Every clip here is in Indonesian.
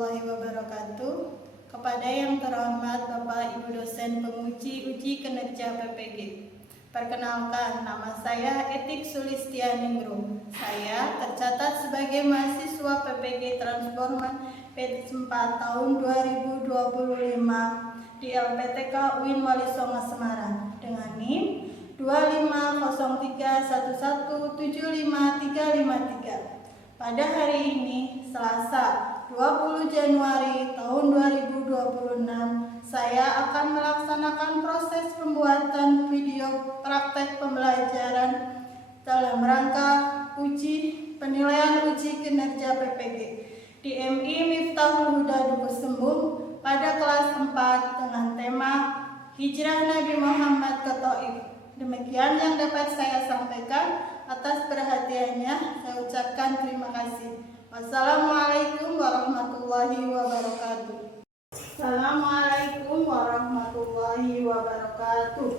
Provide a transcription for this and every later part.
warahmatullahi wabarakatuh. Kepada yang terhormat Bapak Ibu dosen penguji uji kinerja PPG. Perkenalkan, nama saya Etik Sulistianingrum. Saya tercatat sebagai mahasiswa PPG Transforman P4 tahun 2025 di LPTK UIN Wali Songo Semarang dengan NIM 25013175353. Pada hari ini, Selasa 20 Januari tahun 2026, saya akan melaksanakan proses pembuatan video praktek pembelajaran dalam rangka penilaian uji kinerja PPG di MI Miftahul Huda Dukus Sembung pada kelas 4 dengan tema Hijrah Nabi Muhammad ke Thaif. Demikian yang dapat saya sampaikan. Atas perhatiannya, saya ucapkan terima kasih. Wassalamualaikum warahmatullahi wabarakatuh. Assalamualaikum warahmatullahi wabarakatuh.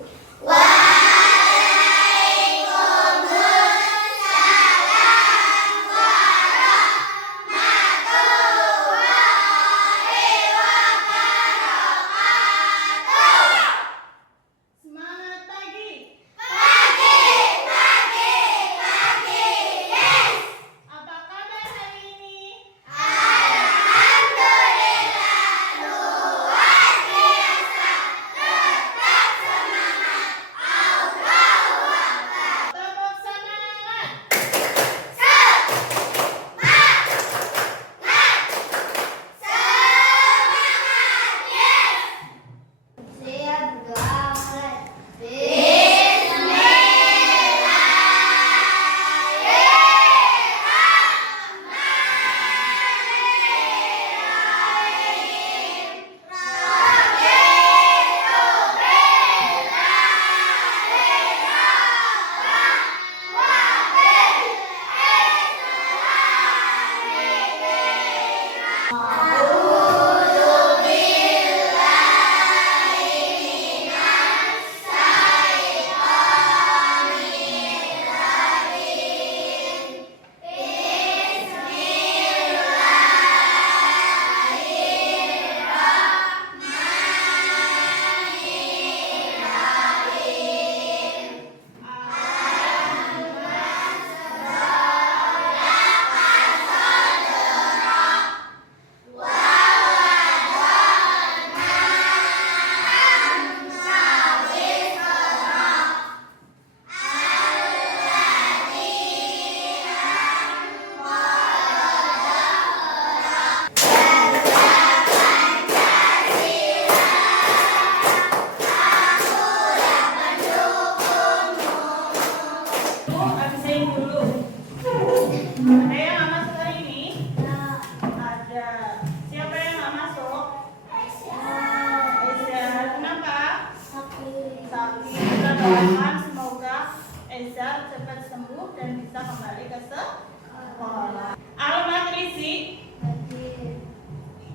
Semoga Eza cepat sembuh dan bisa kembali ke sekolah. Alamat Risi,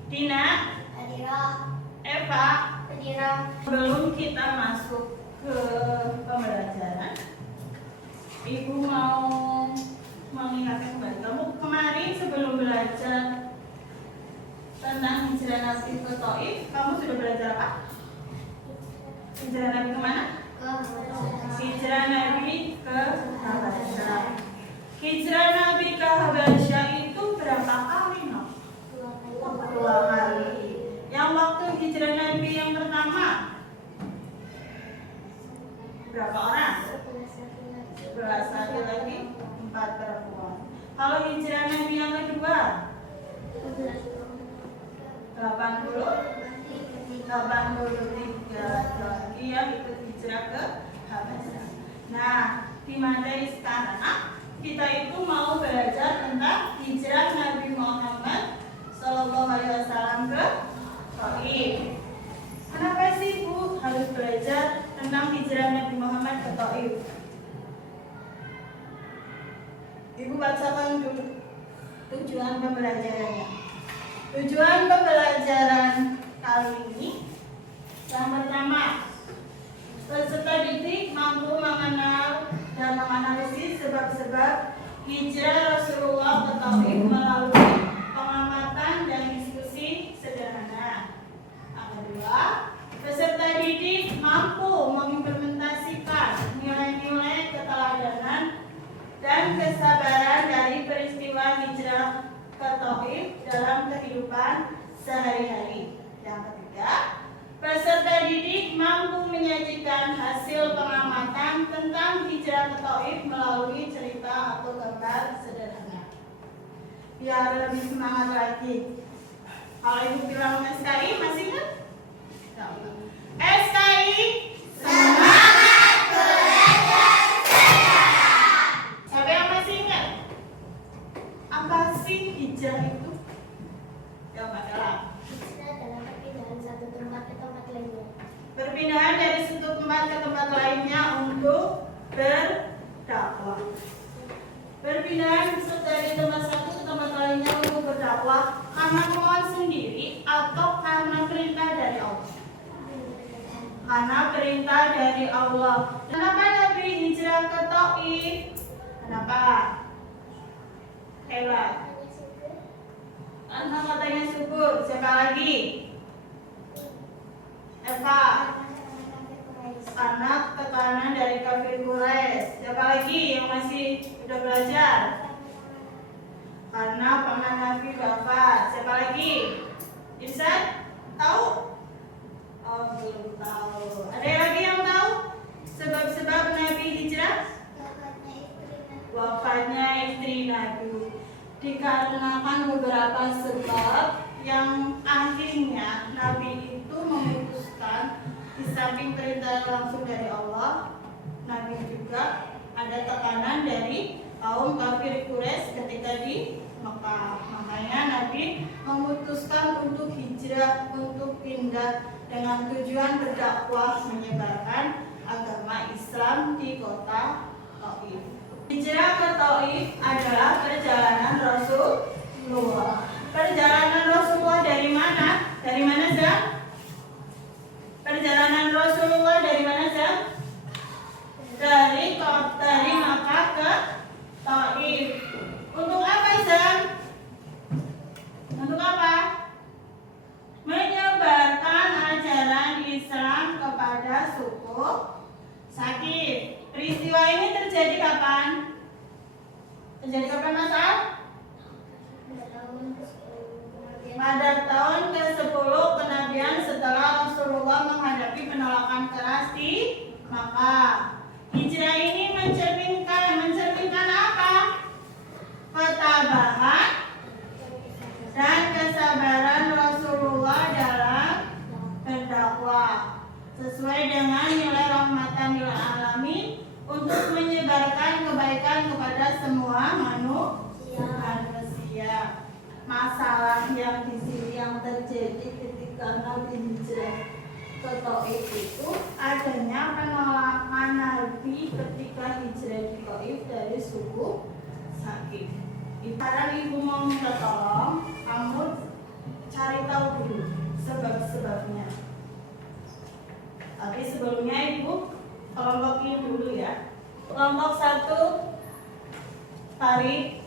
Dina, Eva. Sebelum kita masuk ke pembelajaran, Ibu mau mengingatkan kembali kamu kemarin sebelum belajar tentang hijrah Nabi ke Thaif, kamu sudah belajar apa? Hijrah Nabi kemana? Hijrah Nabi ke Habasyah. Hijrah Nabi ke Habasyah itu berapa kali, no? 2 kali. Yang waktu hijrah Nabi yang pertama berapa orang? 11 laki-laki, 4 perempuan. Kalau hijrah Nabi yang kedua 83 laki yang ikut hijrah ke Habasyah. Nah, di materi sekarang kita itu mau belajar tentang hijrah Nabi Muhammad SAW ke Thaif. Kenapa sih Bu harus belajar tentang hijrah Nabi Muhammad ke Thaif? Ibu bacakan dulu tujuan pembelajarannya. Tujuan pembelajaran kali ini yang pertama, peserta didik mampu mengenal dan menganalisis sebab-sebab hijrah Rasulullah ke Thaif melalui pengamatan dan diskusi dalam kehidupan sehari-hari. Yang ketiga, peserta didik mampu menyajikan hasil pengamatan tentang hijrah ke Taif melalui cerita atau gambar sederhana. Biar lebih semangat lagi. Kalau ibu bilang SKI, masih ingat? SKI semangat belajar sejarah. Siapa yang masih ingat? Apa sih hijrah itu? Jawab adalah perpindahan satu tempat ke tempat lainnya. Perpindahan dari satu tempat ke tempat lainnya untuk berdakwah. Perpindahan dari tempat satu ke tempat lainnya untuk berdakwah karena kemauan sendiri atau karena perintah dari Allah. Karena perintah dari Allah. Kenapa Nabi hijrah ke Taif? Kenapa? Hebat. Karena katanya subur. Siapa lagi? Eva. Karena tekanan dari kafir Quraisy. Siapa lagi yang masih udah belajar? Karena paman Nabi wafat. Siapa lagi? Irsan? Tahu? Oh, belum tahu. Ada lagi yang tahu? Sebab-sebab Nabi hijrah? Wafatnya istri Nabi. Dikarenakan beberapa sebab yang akhirnya Nabi itu memutuskan, di samping perintah langsung dari Allah, Nabi juga ada tekanan dari kaum kafir Quraisy ketika di Mekah. Makanya Nabi memutuskan untuk hijrah, untuk pindah dengan tujuan berdakwah menyebarkan agama Islam di kota Taif. Hijrah ke Taif adalah perjalanan Rasulullah. Perjalanan Rasulullah dari mana? Dari mana Zam? Perjalanan Rasulullah dari mana Zam? Dari Makkah ke Taif. Untuk apa Zam? Untuk apa? Menyebarkan ajaran Islam kepada suku Sakif. Peristiwa ini terjadi kapan? Terjadi kapan Mas Al? Pada tahun ke-10 kenabian setelah Rasulullah menghadapi penolakan keras di Makkah. Hijrah ini mencerminkan apa? Ketabahan dan kesabaran Rasulullah dalam berdakwah sesuai dengan nilai rahmatan lil alamin untuk menyebarkan kebaikan kepada semua manusia. Masalah yang di sini yang terjadi ketika Nabi hijrah ke Taif itu adanya penolakan Nabi ketika hijrah di Taif dari suku Sakif. Saran ibu mau minta tolong, kamu cari tahu dulu sebab-sebabnya. Tapi sebelumnya ibu kelompokin dulu ya. Kelompok 1 Farid,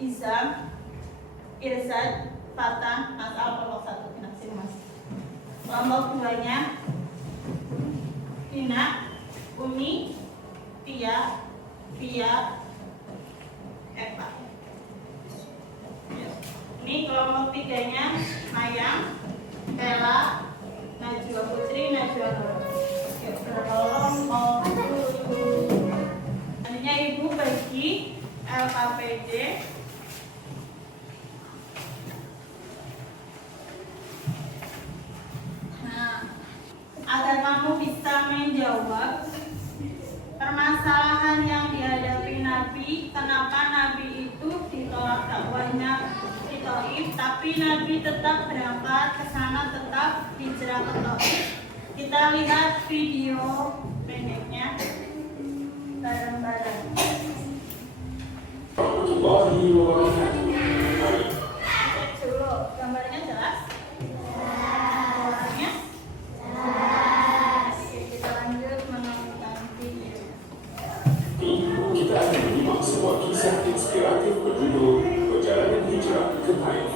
Izam, Irsad, Fatah, Mas Al. Kelompok 1 pindah sini Mas. Kelompok 2-nya Tina, Umi, Tia, Via, Eva. Ini kelompok 3-nya Mayang, Ella, Najwa Putri, Najwa Nur. Kelompok selanjutnya ibu bagi LKPD. Agar kamu bisa menjawab permasalahan yang dihadapi Nabi, kenapa Nabi itu ditolak dakwahnya di Taif, tapi Nabi tetap berangkat ke sana, tetap hijrah ke Taif. Kita lihat video pendeknya bareng-bareng. Warahmatullahi wabarakatuh. Cek dulu, gambarnya jelas? Orangnya? Oke, kita lanjut menonton video. Kita akan menyimak sebuah kisah inspiratif berjudul Perjalanan Hijrah ke Taif,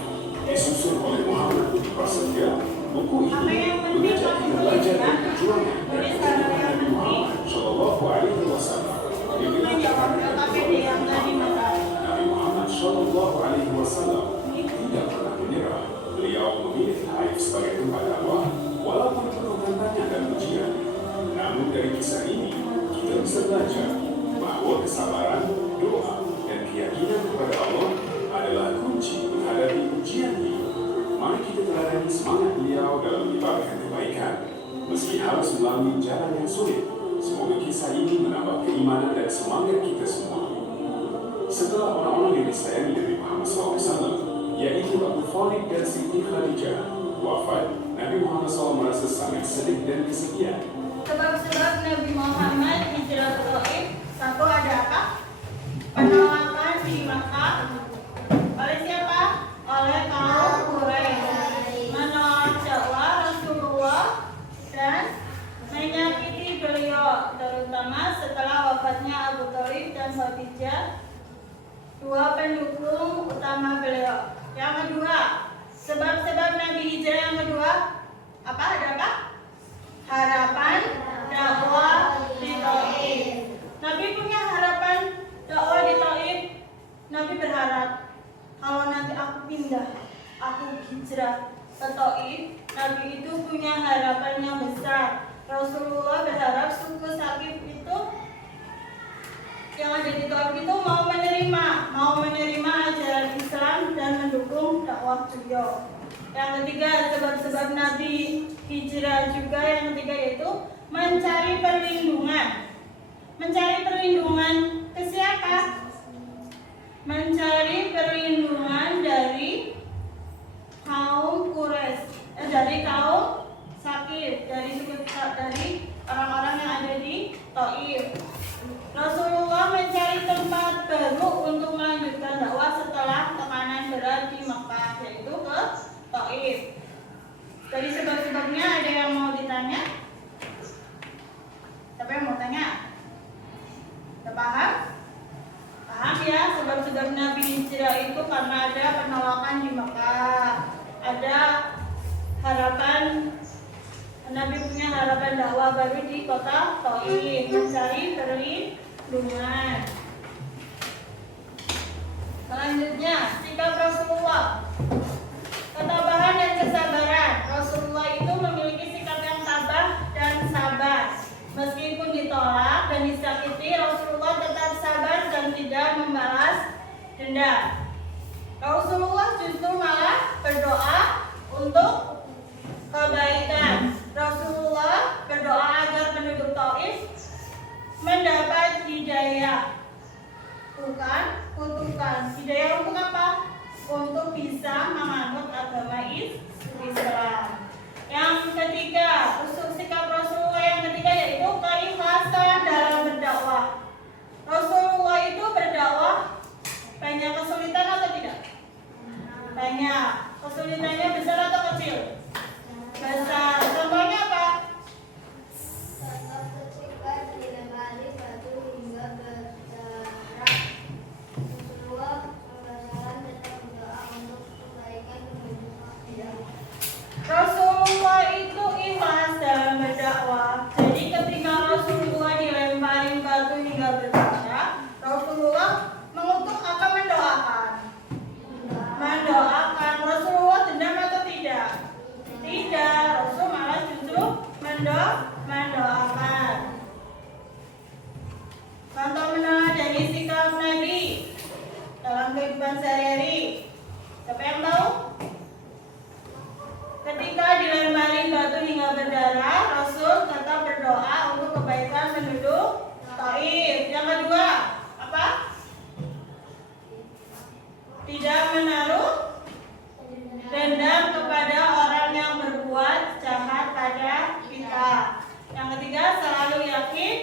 disusun oleh Muhammad bin Prasetya. Buku ini mengajak belajar dan perjuangan dari Nabi Muhammad Shallallahu Alaihi Wasallam. Menjawab LKPD yang tadi Mas. Nabi Muhammad Shallallahu Alaihi Wasallam tidak kita teladani semangat beliau dalam menyebarkan kebaikan. Meski harus melalui jalan yang sulit, semoga kisah ini menambah keimanan dan semangat kita semua. Setelah orang-orang yang disayangi Nabi Muhammad SAW, yaitu Abu Thalib dan Siti Khadijah, wafat, Nabi Muhammad SAW merasa sangat sedih dan kesepian. Sebab-sebab Nabi Muhammad hijrah ke Taif, satu ada apa? Penolakan di Makkah oleh siapa? Oleh kaum Quraisy, menolak dakwah Rasulullah dan menyakiti beliau, terutama setelah wafatnya Abu Thalib dan Khadijah, dua pendukung utama beliau. Yang kedua, sebab-sebab Nabi hijrah yang kedua apa? Ada apa? Harapan dakwah di Taif. Nabi punya harapan dakwah di Taif. Nabi berharap kalau nanti aku pindah, aku hijrah ke Taif, Nabi itu punya harapan yang besar. Rasulullah berharap suku Saqif itu yang ada di Taif itu mau menerima ajaran Islam dan mendukung dakwah beliau. Yang ketiga, sebab-sebab Nabi hijrah juga yang ketiga yaitu mencari perlindungan. Mencari perlindungan ke siapa? Mencari perlindungan dari kaum Quraisy, dari kaum Saqif, dari orang-orang yang ada di Taif. Rasulullah mencari tempat baru untuk melanjutkan dakwah setelah tekanan berat di Makkah, yaitu ke Taif. Dari sebab-sebabnya ada yang mau ditanya? Siapa yang mau tanya? Sudah paham? Paham ya, sebab-sebab Nabi hijrah itu karena ada penolakan di Makkah, ada harapan Nabi punya harapan dakwah baru di kota Taif, mencari perlindungan. Selanjutnya, sikap Rasulullah, ketabahan dan kesabaran. Rasulullah itu memiliki sikap yang tabah dan sabar. Meskipun ditolak dan disakiti, Rasulullah tetap sabar dan tidak membalas dendam. Rasulullah justru malah berdoa untuk kebaikan. Rasulullah berdoa agar penduduk Taif mendapat hidayah, bukan kutukan. Hidayah untuk apa? Untuk bisa menganut agama Islam. Yang ketiga, usul sikap Rasulullah yang ketiga yaitu keikhlasan dalam berdakwah. Rasulullah itu berdakwah banyak kesulitan atau tidak? Banyak. Kesulitannya besar atau kecil? Besar. Contohnya apa? Contoh ketika dilempari batu hingga berdarah. Rasulullah membacakan dan berdoa untuk kebaikan penduduk Makkah. Rasulullah itu ikhlas dalam berdakwah. Jadi ketika Rasulullah dilemparin batu hingga berdarah, Rasulullah mengutuk apa? Mendoakan. Mendoakan. Rasulullah dendam atau tidak? Tidak. Rasul malah justru mendoakan. Contoh menarik dari sikap Nabi dalam kehidupan sehari-hari. Siapa yang tahu? Ketika dilempari batu hingga berdarah, Rasul tetap berdoa untuk kebaikan penduduk Taif. Yang kedua, apa? Tidak menaruh dendam kepada orang yang berbuat jahat pada kita. Yang ketiga, selalu yakin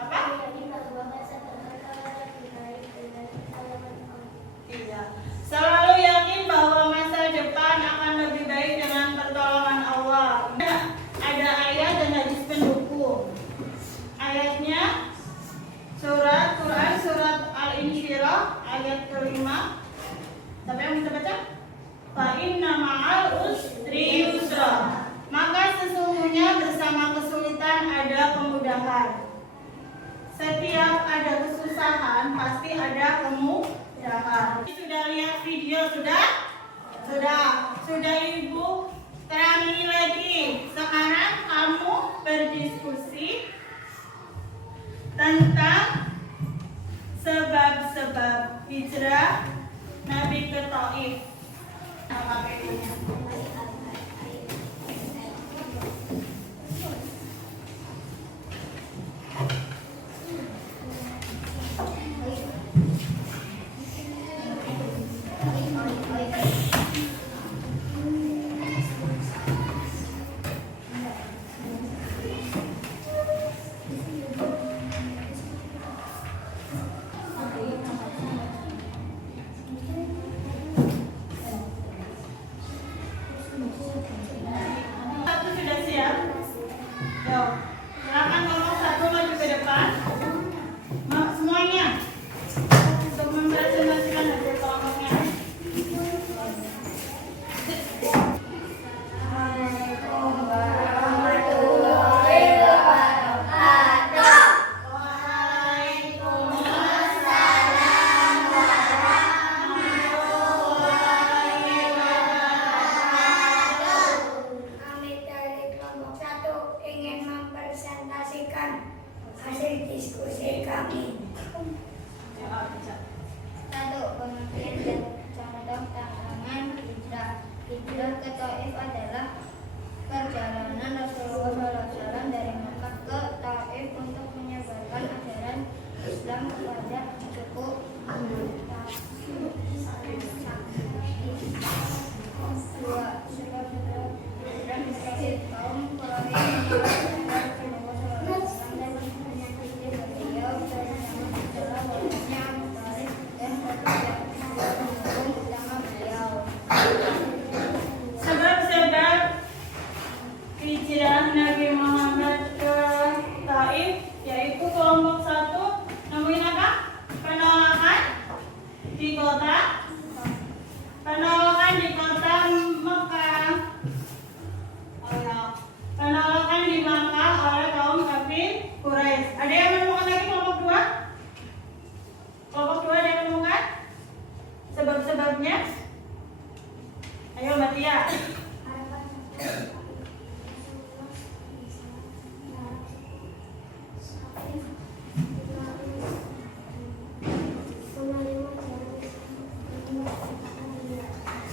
apa? Tidak. Selalu yakin bahwa masa depan akan lebih baik dengan pertolongan Allah. Ada ayat dan hadis pendukung. Ayatnya surat Quran surat Al-Insyirah ayat kelima. Siapa yang bisa baca? Fa inna ma'al usri yusra. Maka sesungguhnya bersama kesulitan ada kemudahan. Setiap ada kesusahan pasti ada kemudahan. Sudah lihat video sudah? Sudah Ibu terangi lagi. Sekarang kamu berdiskusi tentang sebab-sebab hijrah Nabi ke Taif. Apa bedanya?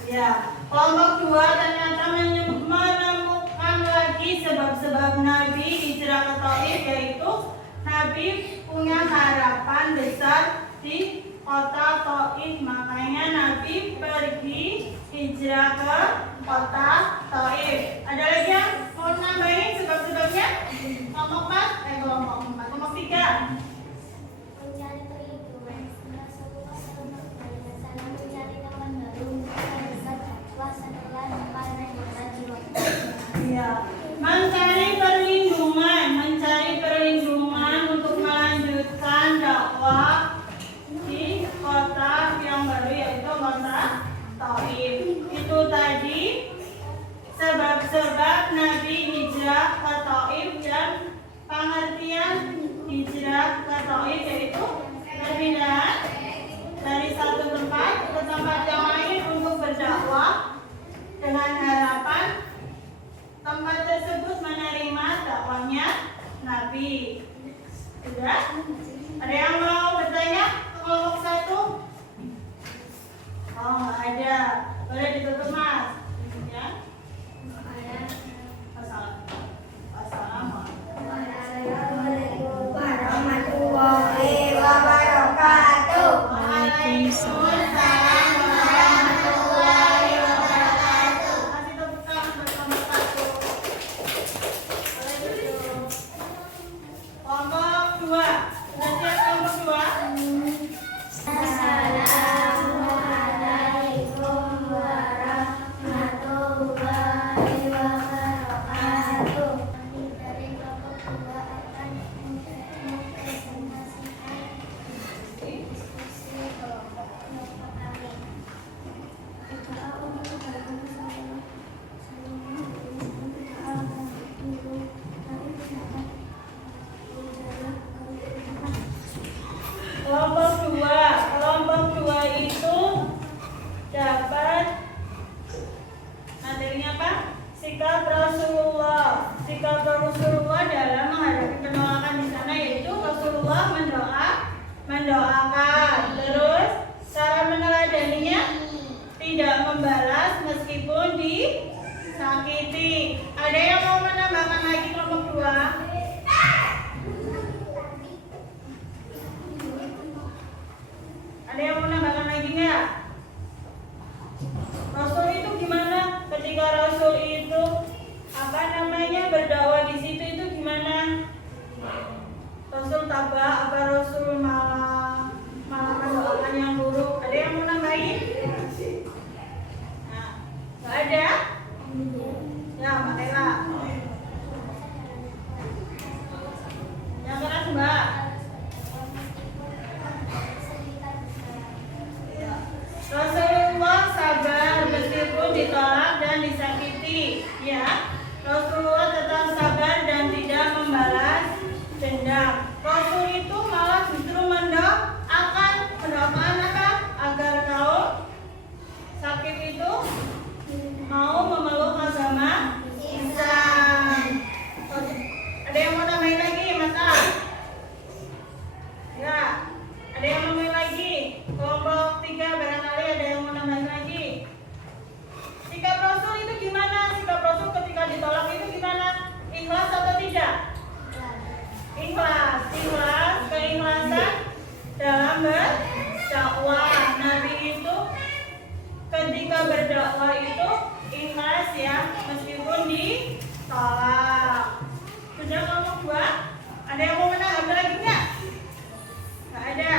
Ya, kelompok 2 ternyata menemukan lagi sebab-sebab Nabi hijrah ke Taif, yaitu Nabi punya harapan besar di kota Taif, makanya Nabi pergi hijrah ke kota Taif. Ada lagi yang mau nambahin sebab-sebabnya? Kelompok 4, kelompok 3. Mencari perlindungan. Rasulullah SAW mencari teman baru, mendekat dakwah setelah panen jiwa. Ya, mencari perlindungan untuk melanjutkan dakwah di kota yang baru, yaitu kota Taif. Itu tadi sebab-sebab Nabi hijrah ke Taif, dan pengertian hijrah ke Taif yaitu berpindah dari satu tempat ke tempat yang lain untuk berdakwah dengan harapan tempat tersebut menerima dakwahnya Nabi. Sudah? Ada yang mau bertanya ke kelompok 1? Oh, nggak ada. Boleh ditutup, Mas. Ya. Assalamualaikum warahmatullahi wabarakatuh. Waalaikumsalam warahmatullahi wabarakatuh. Kasih tepuk tangan buat kelompok 1. Boleh duduk. Kelompok 2. Sudah siap kelompok 2? Assalamualaikum warahmatullahi wabarakatuh. Dari kelompok 2 akan mempresentasikan diskusi kelompok kami. Kelompok 2 itu dapat materinya apa? Sikap Rasulullah. Sikap Rasulullah dalam menghadapi penolakan di sana, yaitu Rasulullah mendoakan. Terus cara meneladaninya tidak membalas meskipun disakiti. Ada yang mau menambahkan lagi kelompok 2? Ada yang mau menambahkan lagi nggak? Rasul itu gimana? Ketika Rasul itu berdakwah di situ itu gimana? Rasul tabah apa Rasul malah mendoakan yang buruk? Ada yang mau nambahin? Nah, nggak ada? Ya, Mbak Ella. Yang keras, Mbak. Rasulullah sabar meskipun ditolak dan disakiti, ya. Rasulullah tetap sabar dan tidak membalas dendam. Rasul itu malah justru mendoakan apa? Agar kaum sakit itu mau memeluk agama Islam. Ada yang mau nambahin lagi, Mas A? Ya. Ada yang mau nambahin lagi? Kelompok 3 barangkali ada yang mau nambahin lagi. Sikap Rasul itu gimana? Sikap Rasul ketika ditolak itu gimana? Ikhlas atau tidak? Ikhlas. Keikhlasan dalam berdakwah. Nabi itu ketika berdakwah itu ikhlas, ya, meskipun ditolak. Sudah kelompok 2? Ada yang mau menambah lagi nggak? Nggak ada.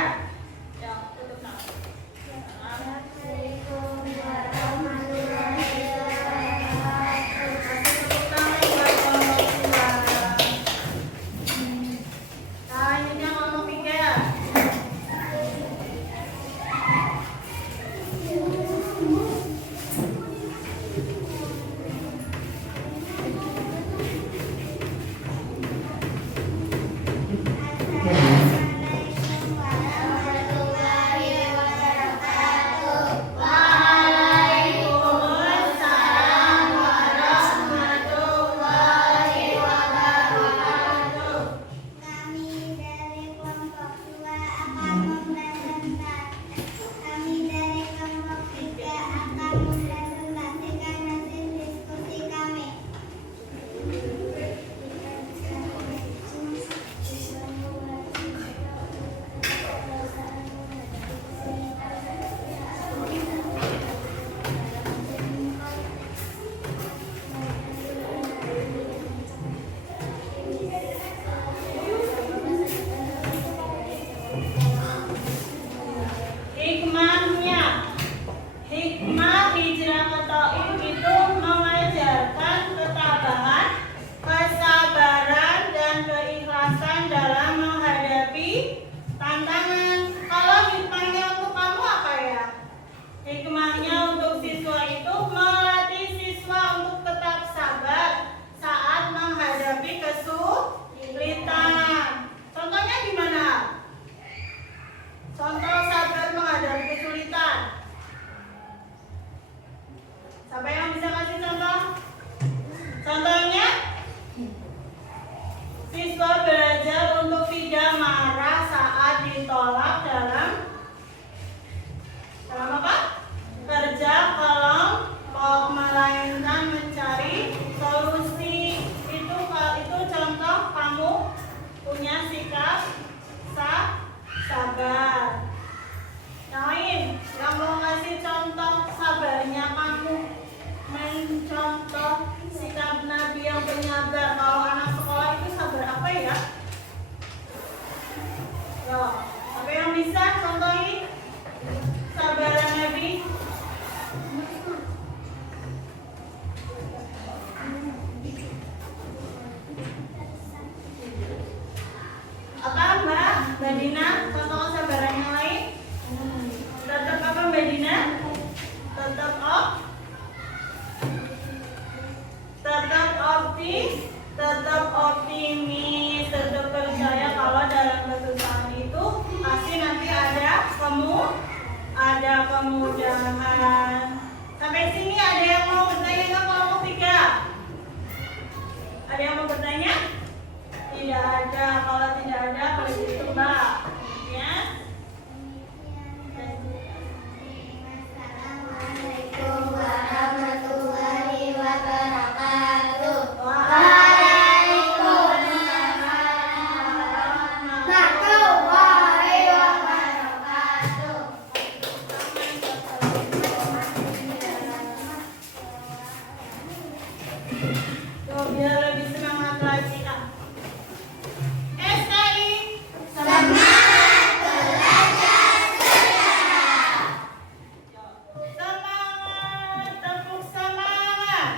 Ya, tutup nah. Assalamualaikum warahmatullahi wabarakatuh. Kasih tepuk tangan buat kelompok 2. Selanjutnya kelompok 3. Assalamualaikum Siapa yang bisa kasih contoh? Contohnya, siswa belajar untuk tidak marah saat ditolak dalam apa? Kerja kelompok, melainkan mencari solusi. Itu contoh kamu punya sikap sabar. Yang lain yang mau ngasih contoh sabarnya kamu, mencontoh sikap Nabi yang penyabar. Kalau anak sekolah itu sabar apa ya? Yo, apa yang bisa contohin sabar Nabi? Apa Mbak Dina? Contoh kesabaran yang lain? Tetap apa Mbak Dina? Tetap optimis, tetap percaya kalau dalam kesusahan itu pasti nanti ada kemudahan. Sampai sini ada yang mau bertanya nggak kelompok 3? Ada yang mau bertanya? Tidak ada. Kalau tidak ada, kalau gitu Mbak, ya. Assalamualaikum warahmatullahi wabarakatuh. Tuh, biar lebih semangat lagi Kak. SKI Semangat belajar sejarah. semangat, tepuk semangat.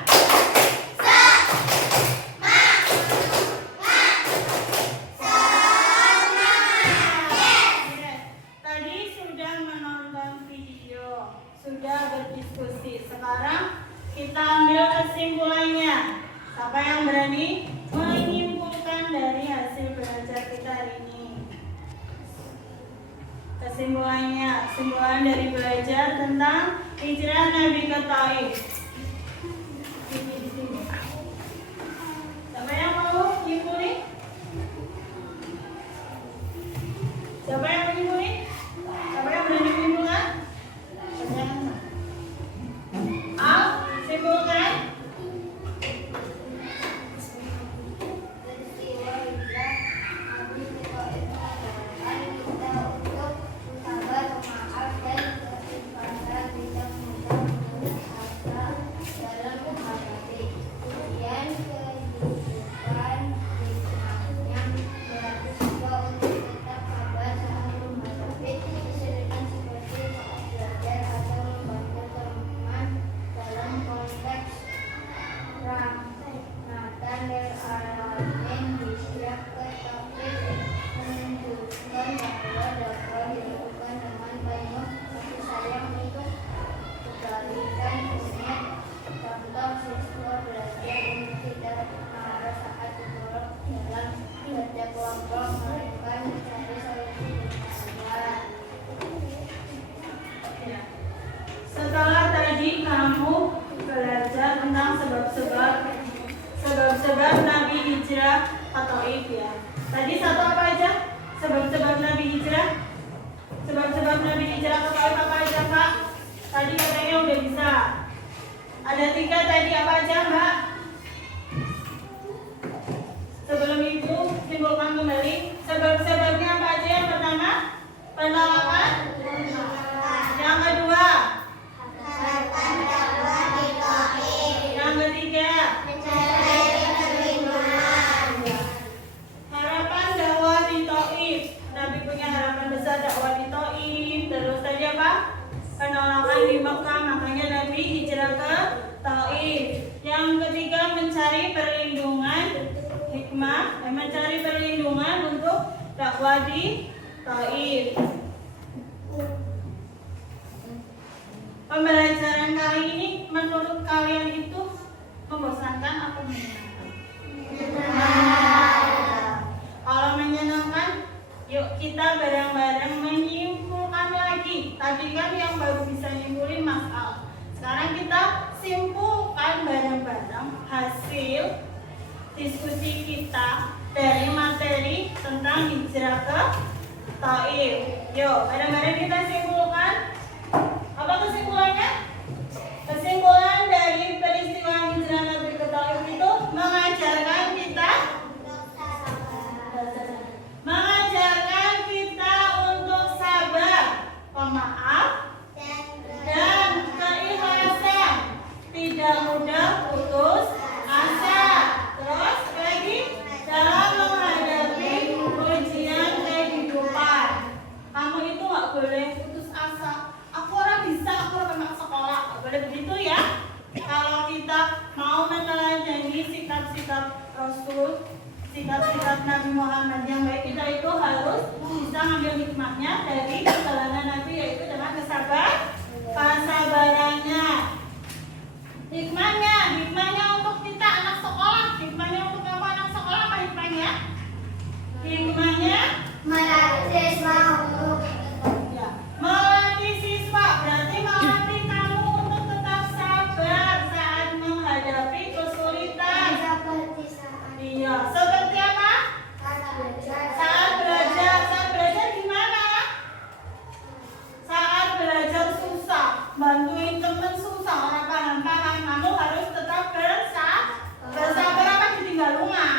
Tadi sudah menonton video, sudah berdiskusi. Sekarang kita ambil kesimpulannya. Siapa yang berani menyimpulkan dari hasil belajar kita hari ini? Kesimpulan dari belajar tentang hijrah Nabi ke Taif. Di sini. Siapa yang mau nyimpulin? Siapa yang mau nyimpulin? Siapa yang berani menyimpulkan? Al, simpulkan. Peristiwa hijrah Nabi ke Taif mengajarkan kita untuk sabar, maaf dan keikhlasan tidak mudah putus asa dalam menghadapi ujian kehidupan. Hikmahnya berarti juga untuk tetap sabar saat menghadapi kesulitan seperti saat belajar atau membantu teman dalam konteks Rahmatan lil alamin. Hijrah ke Taif menunjukkan bahwa dakwah dilakukan dengan penuh kasih sayang untuk kebaikan umat. Contoh, siswa belajar untuk tidak marah saat ditolak dalam kerja kelompok, melainkan mencari solusi dengan sabar. Setelah tadi kamu belajar tentang sebab-sebab Nabi hijrah ke Taif ya. Tadi satu apa aja? Sebab-sebab Nabi hijrah. Sebab-sebab Nabi hijrah ke Taif apa aja Kak? Tadi katanya udah bisa. Ada 3 tadi apa aja Mbak? Sebelum itu simpulkan kembali. Sebab-sebabnya apa aja? Yang pertama, penolakan. Yang kedua, yang ketiga, harapan dakwah di Taif. Nabi punya harapan besar dakwah di Taif. Terus tadi apa? Penolakan di Mekah, makanya Nabi hijrah ke Taif. Yang ketiga, mencari perlindungan hikmah, mencari perlindungan untuk dakwah di Taif. Pembelajaran kali ini menurut kalian itu membosankan atau menyenangkan? Kalau menyenangkan, yuk kita bareng-bareng menyimpulkan lagi. Tadi kan yang baru bisa nyimpulin Mas Al. Sekarang kita simpulkan bareng-bareng hasil diskusi kita dari materi tentang hijrah ke Taif. Yuk, bareng-bareng kita simpulkan. Apa kesimpulannya? Kesimpulan dari peristiwa hijrah Nabi ke Taif itu mengajarkan kita untuk sabar, pemaaf, dan keikhlasan, tidak mudah putus asa. Terus lagi dalam menghadapi ujian kehidupan, kamu itu nggak boleh putus asa. Aku orang bisa, aku orang anak sekolah, nggak boleh begitu ya. Kalau kita mau meneladani sikap-sikap Rasul, sikap-sikap Nabi Muhammad yang baik, kita itu harus bisa mengambil hikmahnya dari perjalanan Nabi, yaitu dengan kesabarannya. Hikmahnya untuk kita anak sekolah, hikmahnya untuk kamu anak sekolah, apa hikmahnya? Hikmahnya Melatih siswa ya, melatih siswa, berarti melatih kamu untuk tetap sabar saat menghadapi kesulitan. seperti saat Iya, seperti apa? Saat belajar gimana? Saat belajar susah, bantuin temen susah, orang paham, kamu harus tetap bersabar apa ditinggal rumah?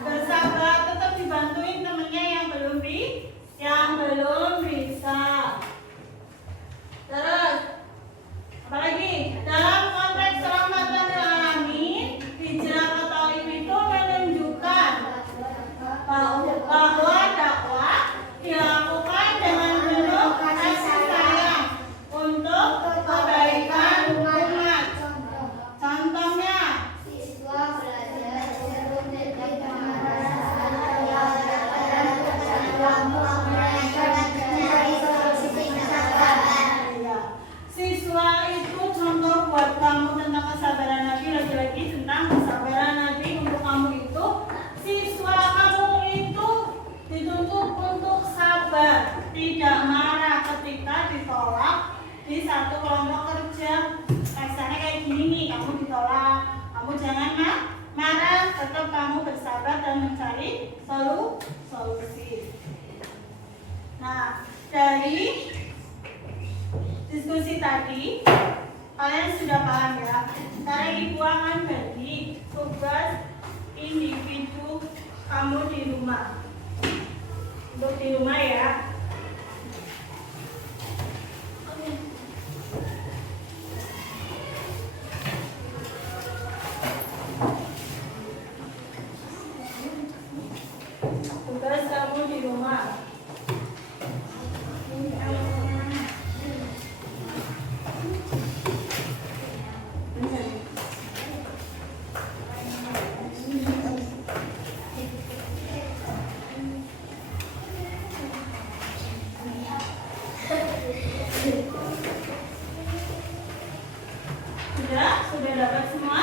Bersabar, tetap dibantuin temennya yang belum bisa. Terus, apalagi dalam konteks rahmatan lil alamin, hijrah ke Taif itu menunjukkan bahwa dakwah dilakukan dengan penuh kasih sayang untuk kebaikan umat. Contohnya, siswa belajar sebelum siswa itu contoh buat kamu tentang kesabaran Nabi, lagi-lagi tentang kesabaran Nabi untuk kamu itu. Siswa kamu itu dituntut untuk sabar, tidak marah ketika ditolak di satu kelompok kerja. Kasarnya kayak gini nih, kamu ditolak, kamu jangan marah, tetap kamu bersabar dan mencari solusi. Nah, dari diskusi tadi kalian sudah paham ya. Sekarang ibu akan bagi tugas individu kamu di rumah. Untuk di rumah ya. Tugas kamu di rumah. Sudah dapat semua?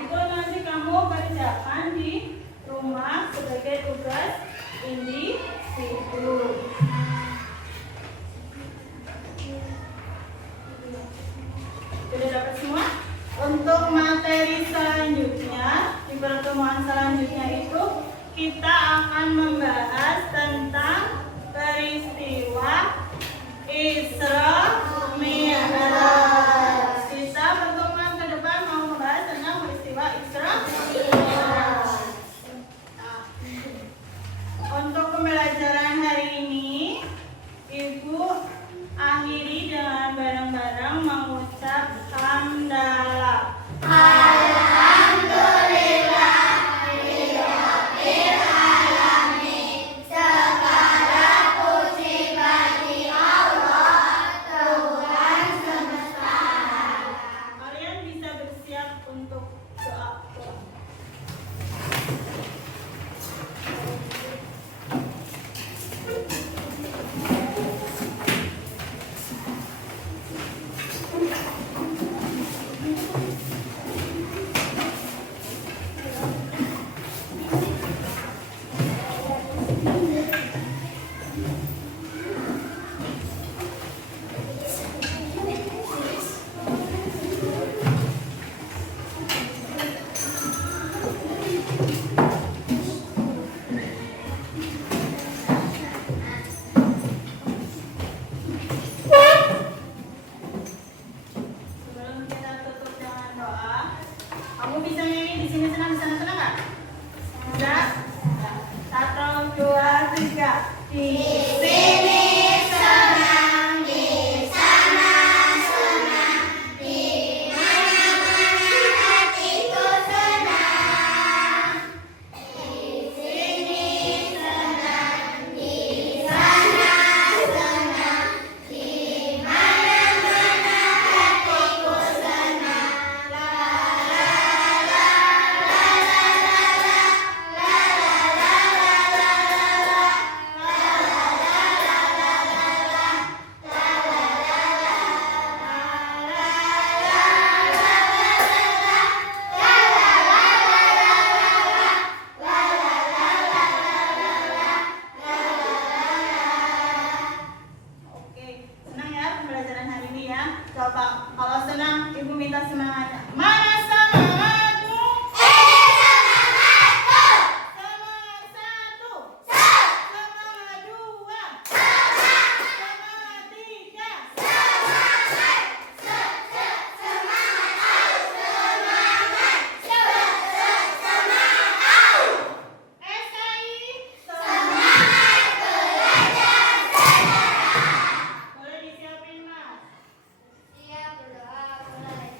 Itu nanti kamu kerjakan di rumah sebagai tugas individu. Sudah dapat semua? Untuk materi selanjutnya, di pertemuan selanjutnya itu kita akan membahas tentang peristiwa Isra Mi'raj. Kita pertemuan ke depan mau membahas tentang peristiwa Isra Mi'raj. Untuk pembelajaran hari ini, Ibu akhiri dengan bareng-bareng mengucap hamdalah. Kalian bisa bersiap untuk doa. Kamu bisa nyanyi di sini senang, di sana senang nggak? Enggak? Satu, dua, tiga. Di sini senang, di sana senang, di mana-mana hatiku senang. Di sini senang, di sana senang, di mana-mana hatiku senang. La la la la la la la Oke, senang ya pembelajaran hari ini ya. Coba kalau senang, ibu minta semangatnya. Mana semangatmu? Semangat satu. Semangat dua. Semangat tiga. SKI. Boleh disiapin, Mas. Siap, berdoa mulai.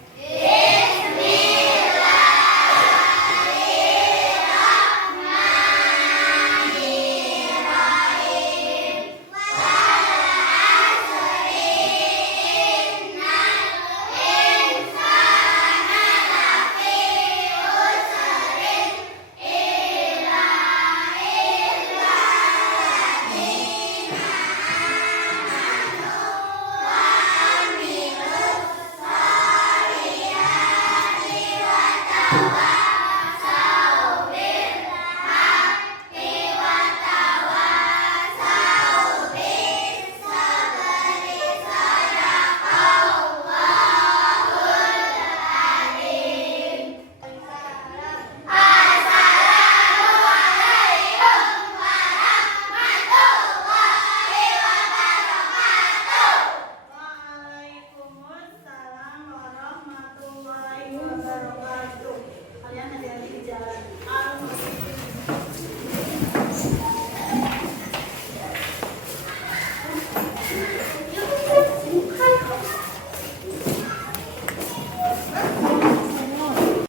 Waalaikumsalam warahmatullahi wabarakatuh. Kalian hati-hati di jalan. Alhamdulillah.